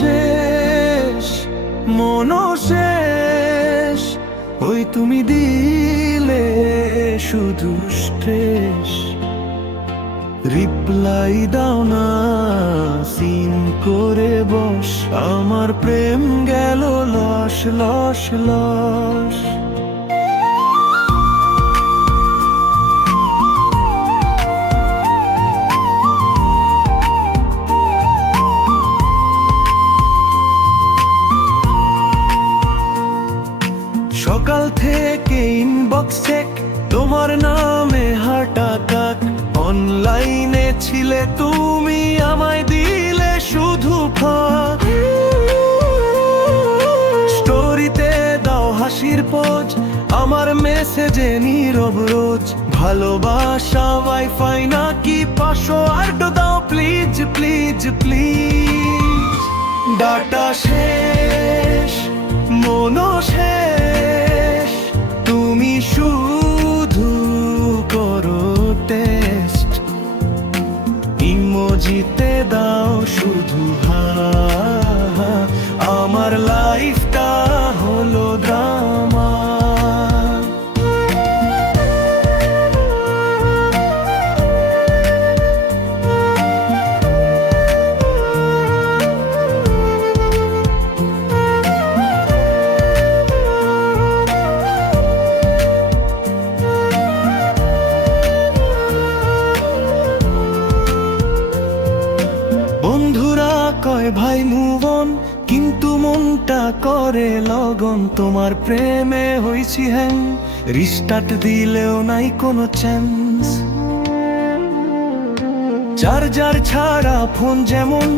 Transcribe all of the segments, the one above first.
শেষ, মনও শেষ, ওই তুমি দিলে শুধু স্ট্রেস। রিপ্লাই দাও না, সিন করে বস, আমার প্রেম গেল লস লস লস। সকাল থেকে ইনবক্স চেক, তোমার নামে হার্ট অ্যাটাক। অনলাইনে ছিলে তুমি, আমায় দিলে শুধু ফাঁক। স্টোরিতে দাও হাসির পোজ, আমার মেসেজে নীরব রোজ। ভালোবাসা ওয়াইফাই নাকি পাসওয়ার্ড দাও প্লিজ প্লিজ প্লিজ। ডাটা শেষ, মনও শেষ, তুমি শুধু করো টেস্ট। ইমোজিতে দাও শুধু হা, আমার লাইফটা হলো ড্রামা। বন্ধুরা কয় ভাই মুভ অন, কিন্তু মনটা করে লগন। তোমার প্রেমে হইছি হ্যাং, রিস্টার্ট দিলেও নাই কোনো চান্স। চার্জার ছাড়া ফোন যেমন,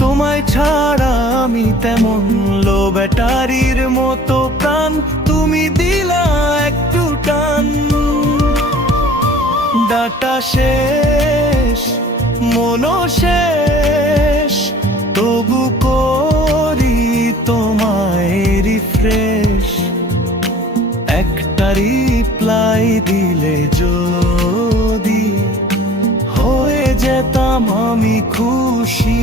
তোমায় ছাড়া আমি তেমন। লো ব্যাটারির মতো প্রাণ, তুমি দিলা একটু টান। ডাটা শেষ, মনও শেষ, তবু করি তোমায় রিফ্রেশ। একটা রিপ্লাই দিলে যদি হয়ে যেতাম আমি খুশি।